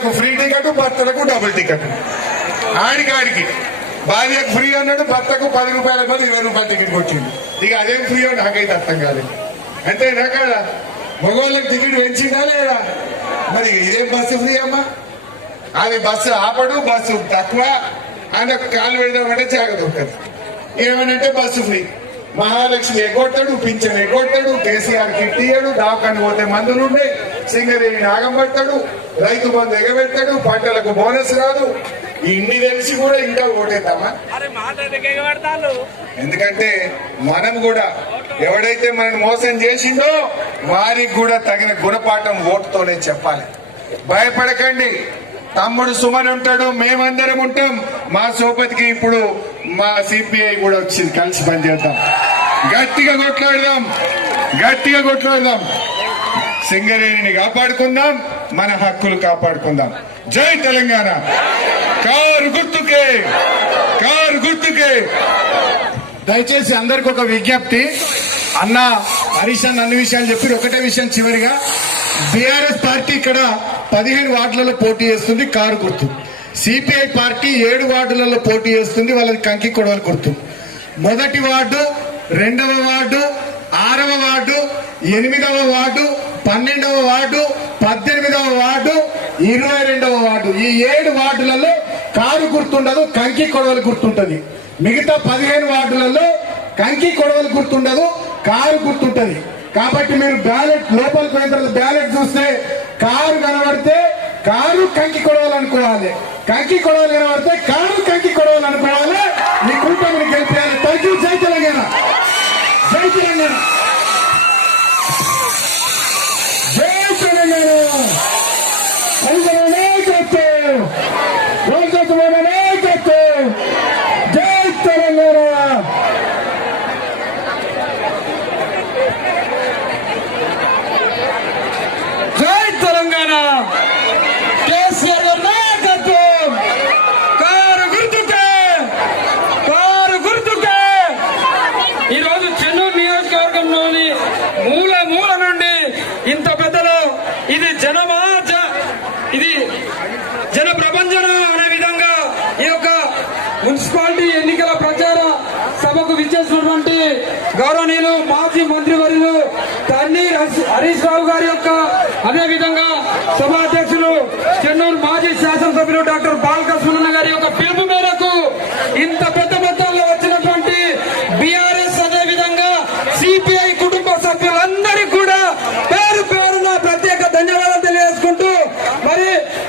భార్యలకు free ticket, భర్తలకు double ticket. ఆడికి భార్యకు ఫ్రీ అన్నాడు, భర్తకు 10 రూపాయల బదులు 20 రూపాయల టికెట్ కొట్టింది. ఇక అదేం ఫ్రీయో నాకైతే అర్థం కాలేదు. అంతేనా కదా? మగవాళ్ళకి టికెట్ పెంచిందా లేదా? మరి ఇదేం బస్సు ఫ్రీ అమ్మా? అది బస్సు ఆపడు, బస్సు తక్కువ, ఆయన కాలు పెడదామంటే జాగ్రత్త ఉంటుంది. ఏమనంటే బస్సు ఫ్రీ. మహాలక్ష్మి ఎగ్గొట్టాడు, పింఛన్ ఎగ్గొట్టాడు, కేసీఆర్ కిట్ ఇయ్యాడు, దాకాన్ని పోతే మందులుండే, సింగరేణి నాగం పడతాడు, రైతు బంధు ఎగబెడతాడు, పంటలకు బోనస్ రాదు. ఇన్ని తెలిసి కూడా ఇంకా ఓటేద్దామా? ఎందుకంటే మనం కూడా ఎవడైతే మనం మోసం చేసిందో వారికి కూడా తగిన గుణపాఠం ఓటుతోనే చెప్పాలి. భయపడకండి. తమ్ముడు సుమన్ ఉంటాడు, మేమందరం ఉంటాం. మా సోపతికి ఇప్పుడు మా సిపిఐ కూడా వచ్చింది, కలిసి పనిచేద్దాం, గట్టిగా కొట్లాడదాం. సింగరేణిని కాపాడుకుందాం, మన హక్కులు కాపాడుకుందాం. జై తెలంగాణ. కారు గుర్తుకే. దయచేసి అందరికి ఒక విజ్ఞప్తి. అన్న హరీష్ అన్న అన్ని విషయాలు చెప్పి ఒకటే విషయం చివరిగా, బీఆర్ఎస్ పార్టీ ఇక్కడ 15 వార్డులలో పోటీ చేస్తుంది, కారు గుర్తు. సిపిఐ పార్టీ 7 వార్డులలో పోటీ చేస్తుంది, వాళ్ళది కంకి కొడవలి గుర్తు. 1వ వార్డు, 2వ వార్డు, 6వ వార్డు, 8వ వార్డు, 12వ వార్డు, 18వ వార్డు, 22వ వార్డు, ఈ 7 వార్డులలో కారు గుర్తుండదు, కంకి కొడవలి గుర్తుంటది. మిగతా 15 వార్డులలో కంకి కొడవలి గుర్తుండదు, కారు గుర్తుంటది. కాబట్టి మీరు బ్యాలెట్ లోపలికి పోయిన తర్వాత బ్యాలెట్ చూస్తే కారు కనబడితే కారు కంకి కొడవాలనుకోవాలి, కంకి కొడవలు కనబడితే కారు కంకి కొడవాలనుకోవాలి. మీ కూటమిని గెలిపేయాలి. Thank you. జై తెలంగాణ. జై తెలంగాణ. జై తెలంగాణ. జై తెలంగాణ. కేసీఆర్ గారి నాయకత్వం. కారు గుర్తుకే. ఈరోజు చెన్నూరు నియోజకవర్గంలోని మూల నుండి ఇంత పెద్దలో ఇది ఇది జన ప్రపంచం అనే విధంగా ఈ యొక్క మున్సిపాలిటీ ఎన్నికల ప్రచార సభకు విచ్చేసినటువంటి గౌరవనీయులు మాజీ మంత్రివర్యులు తన్నీర్ హరీష్ రావు గారి యొక్క, అదే విధంగా సభాధ్యక్షులు చెన్నూరు మాజీ శాసనసభ్యులు డాక్టర్ బాల్